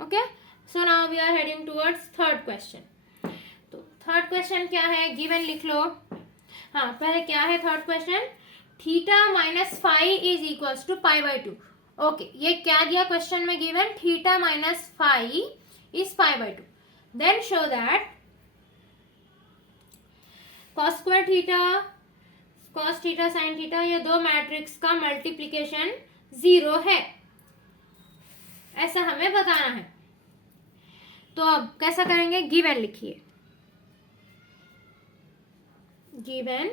Okay, so now we are heading towards third question. तो third question क्या है, given लिख लो। हाँ, पहले क्या है third question, theta minus five is equals to pi by two. Okay, ये क्या दिया क्वेश्चन में given, theta minus five is pi by two. Then show that cos square theta, cos theta sine theta, ये दो matrix का multiplication 0 है, ऐसा हमें बताना है। तो अब कैसा करेंगे, गिवन लिखिए, given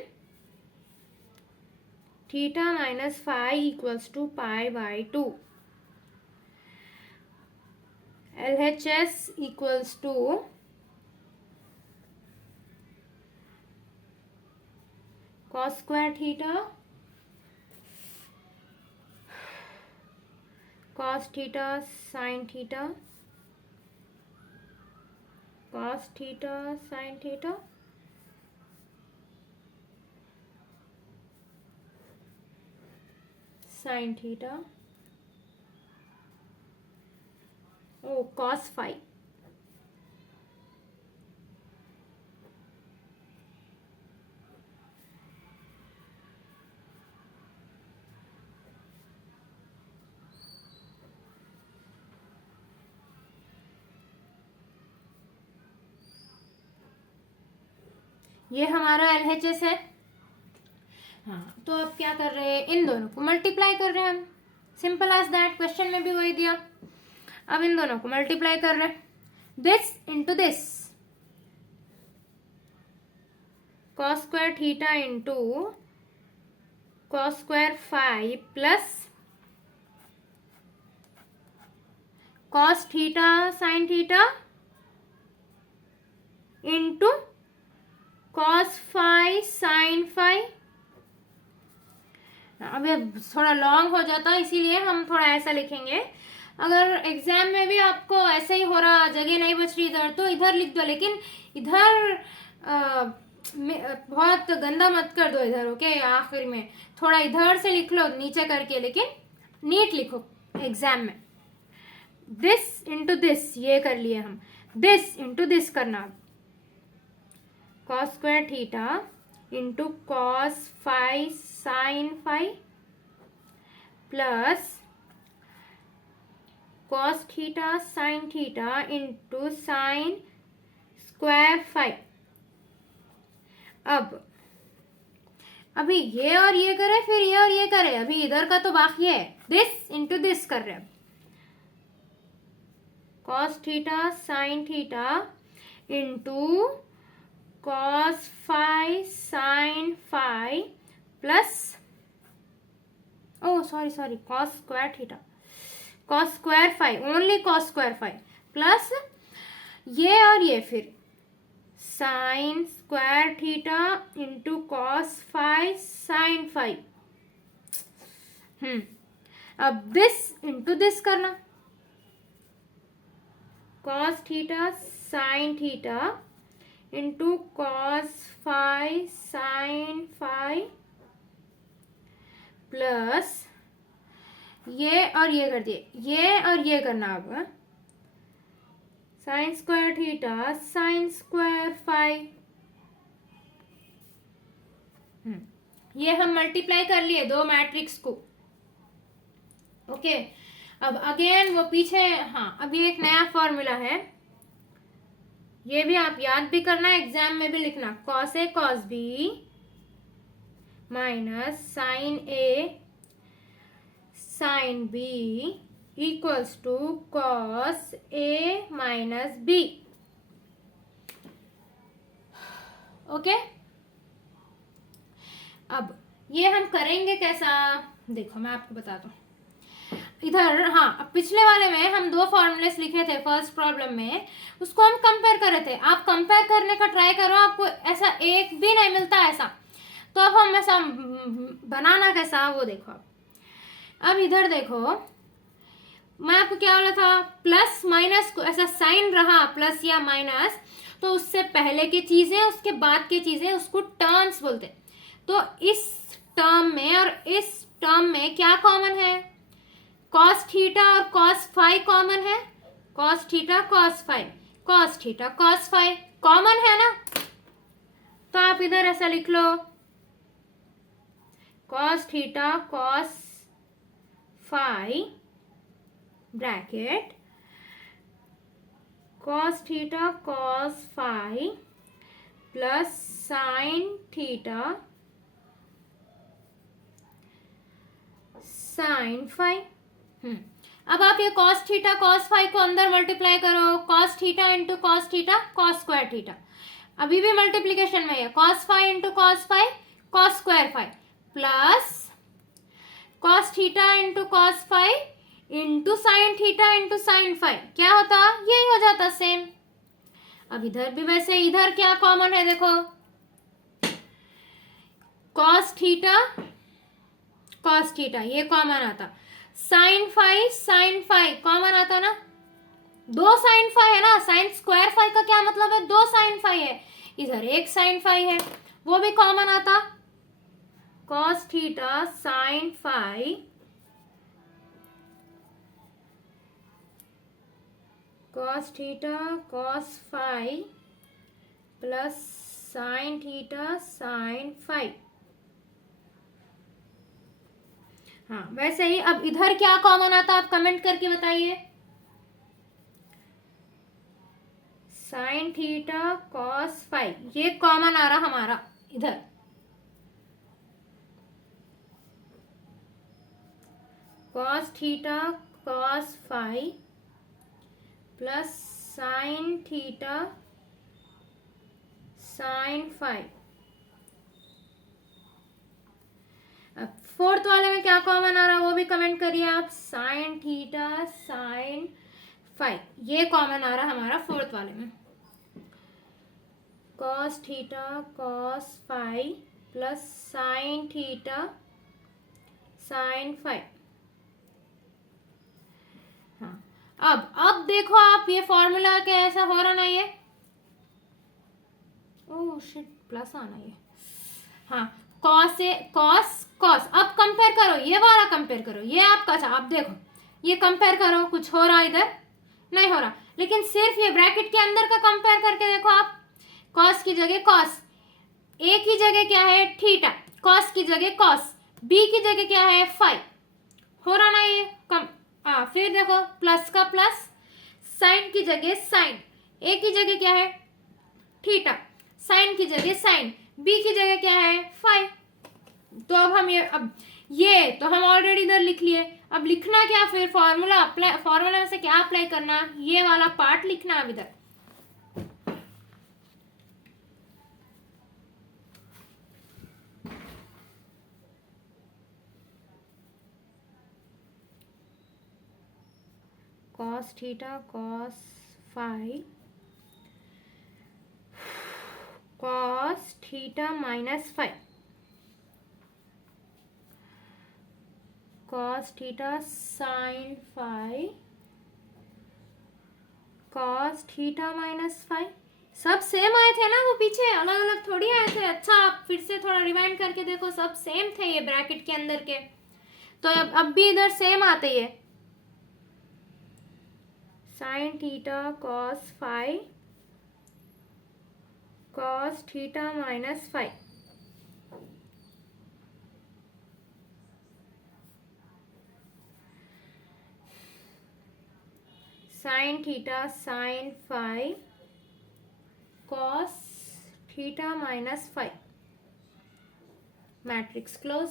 theta minus five equals to pi by two, LHS equals to cos square theta cos theta sin theta cos theta sin theta sin theta, oh cos phi। ये हमारा LHS है। हाँ, तो अब क्या कर रहे हैं, इन दोनों को मल्टीप्लाई कर रहे हैं हम, सिंपल एज दैट, क्वेश्चन में भी वही दिया। अब इन दोनों को मल्टीप्लाई कर रहे हैं, this into this, cos square theta into cos square five plus cos theta sine theta into cos five sine five. अभी थोड़ा लॉन्ग हो जाता है, इसीलिए हम थोड़ा ऐसा लिखेंगे। अगर एग्जाम में भी आपको ऐसे ही हो रहा, जगह नहीं बच रही इधर, तो इधर लिख दो, लेकिन इधर बहुत गंदा मत कर दो इधर, ओके। आखिर में थोड़ा इधर से लिख लो नीचे करके, लेकिन नीट लिखो एग्जाम में। दिस इंटू दिस, ये कर लिए हम, दिस इंटू दिस करना, cos square theta into cos five sine five plus cos theta sine theta into sine square five. अब अभी ये और ये करे, फिर ये और ये करे, अभी इधर का तो बाकी है, दिस इंटू दिस कर रहे हैं। cos theta sine theta into cos five sine five plus, oh sorry cos square theta, cos square five, only cos square five plus ये और ये, फिर sine square theta into cos five sine five. अब this into this करना, cos theta sine theta into cos five sine five plus ये और ये कर दिए, ये और ये करना। अब sign square theta sine square five, ये हम मल्टीप्लाई कर लिए दो मैट्रिक्स को, ओके। अब अगेन वो पीछे, हाँ, अब ये एक नया फॉर्मूला है, ये भी आप याद भी करना, एग्जाम में भी लिखना, cos A cos B minus sine A sine B equals to cos A minus B, okay. अब ये हम करेंगे कैसा, देखो मैं आपको बताता हूँ इधर। हाँ, पिछले वाले में हम दो फॉर्मूलेस लिखे थे फर्स्ट प्रॉब्लम में, उसको हम कंपेयर कर रहे थे। आप कंपेयर करने का ट्राई करो, आपको ऐसा एक भी नहीं मिलता ऐसा। तो अब हम ऐसा बनाना कैसा, वो देखो। अब इधर देखो, मैं आपको क्या बोला था, प्लस माइनस को ऐसा साइन रहा प्लस या माइनस, तो उससे पहले की चीजें उसके बाद की चीजें उसको टर्म्स बोलते। तो इस टर्म में और इस टर्म में क्या कॉमन है, cos थीटा और cos फाइव कॉमन है, cos theta cos five, cos theta cos five common है ना, तो आप इधर ऐसा लिख लो cos theta cos five bracket cos theta cos five plus sine theta sine five. अब आप ये कॉस थीटा कॉस फाइव को अंदर मल्टीप्लाई करो, cos theta into cos theta cos square theta, अभी भी मल्टीप्लीकेशन में है, cos five into cos five cos square five plus cos theta into cos five into sine theta into sine five, क्या होता, यही हो जाता सेम। अब इधर भी वैसे, इधर क्या कॉमन है देखो, कॉस थीटा ये कॉमन आता, साइन फाइव कॉमन आता ना, दो साइन फाइव है ना, साइन स्क्वायर फाइव का क्या मतलब है, दो साइन फाइव है, इधर एक साइन फाइव है, वो भी कॉमन आता, cos theta sine five cos theta cos five plus sine theta sine five. हाँ वैसे ही अब इधर क्या कॉमन आता, आप कमेंट करके बताइए, साइन थीटा कॉस फाइव ये कॉमन आ रहा हमारा इधर, cos theta cos five plus sine theta sine five. अब फोर्थ वाले में क्या कॉमन आ रहा वो भी कमेंट करिए आप, साइन थीटा साइन फाइव ये कॉमन आ रहा हमारा फोर्थ वाले में, cos theta cos five plus sine theta sine five. हाँ अब देखो आप ये फॉर्मूला कैसा हो रहा ना, ये ओह शिट प्लस आना ये, हाँ कॉस कॉस, अब कंपेयर करो, ये वाला कंपेयर करो, ये आपका, अच्छा आप देखो ये कंपेयर करो, कुछ हो रहा इधर नहीं हो रहा, लेकिन सिर्फ ये ब्रैकेट के अंदर का कंपेयर करके देखो आप, कॉस की जगह कॉस, ए की जगह क्या है थीटा, कॉस की जगह कॉस, बी की जगह क्या है फाइव, हो रहा ना ये कम, फिर देखो प्लस का प्लस, साइन की जगह साइन, ए की जगह क्या है थीटा, साइन की जगह साइन, बी की जगह क्या है फाइव। तो अब हम ये तो हम ऑलरेडी इधर लिख लिए, अब लिखना क्या फिर, फॉर्मूला में से क्या अप्लाई करना, ये वाला पार्ट लिखना अब इधर, cos theta cos five cos theta minus five, cos theta sine five cos theta minus five, सब सेम आए थे ना, वो पीछे अलग अलग थोड़ी आए थे। अच्छा आप फिर से थोड़ा रिवाइंड करके देखो, सब सेम थे ये ब्रैकेट के अंदर के, तो अब भी इधर सेम आते ही है, sign theta cos five cos theta minus five, sign theta sine five cos theta minus five, matrix close.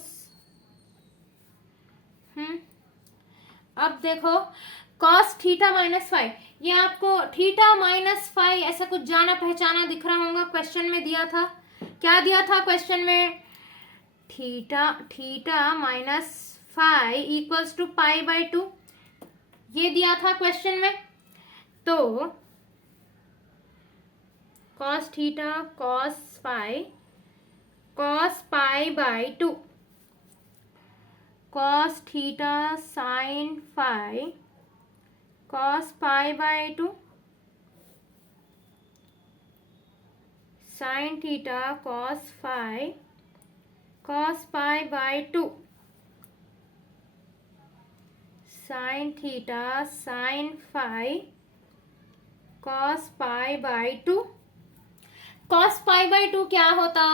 अब देखो कॉस थीटा माइनस फाइव, ये आपको थीटा माइनस फाइव ऐसा कुछ जाना पहचाना दिख रहा होगा, क्वेश्चन में दिया था, क्या दिया था क्वेश्चन में, theta minus five equals to pi by two, ये दिया था क्वेश्चन में। तो cos theta cos five cos pi by two, cos theta sine five cos pi by two, sine theta cos five cos pi by two, sine theta sine five cos pi by 2, cos pi by 2 क्या होता,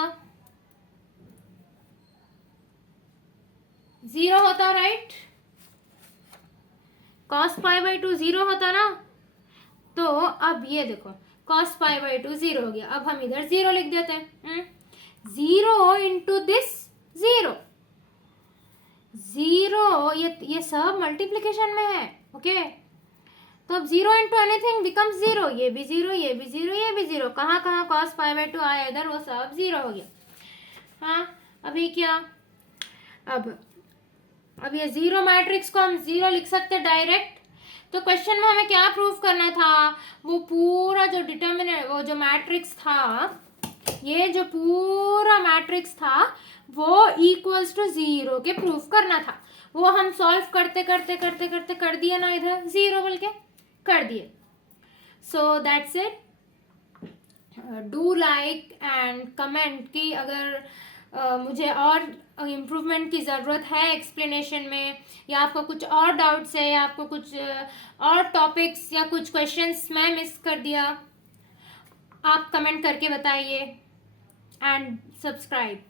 0 होता, right. cos pi by 2 0 होता ना। तो अब ये देखो cos pi by 2 0 हो गया, अब हम इधर 0 लिख देते हैं। 0 इंटू दिस 0, 0 ये सब मल्टीप्लीकेशन में है, ओके। तो अब 0 इंटू एनीथिंग बिकम्स 0, ये भी 0, ये भी 0, ये भी 0, कहाँ कहाँ cos पाई बाई 2 आया इधर, वो सब 0 हो गया। हाँ, अभी क्या, अब ये 0 मैट्रिक्स को हम 0 लिख सकते डायरेक्ट। तो क्वेश्चन में हमें क्या प्रूव करना था, वो पूरा जो डिटर्मिनेंट, वो जो मैट्रिक्स था, ये जो पूरा मैट्रिक्स था वो इक्वल्स टू 0 के प्रूफ करना था। वो हम सॉल्व करते करते करते करते कर दिए ना, इधर 0 बोल के कर दिए। So that's it. Do like and comment कि अगर मुझे और इम्प्रूवमेंट की ज़रूरत है एक्सप्लेनेशन में, या आपको कुछ और डाउट्स है, या आपको कुछ और टॉपिक्स या कुछ क्वेश्चंस मैं मिस कर दिया, आप कमेंट करके बताइए एंड सब्सक्राइब।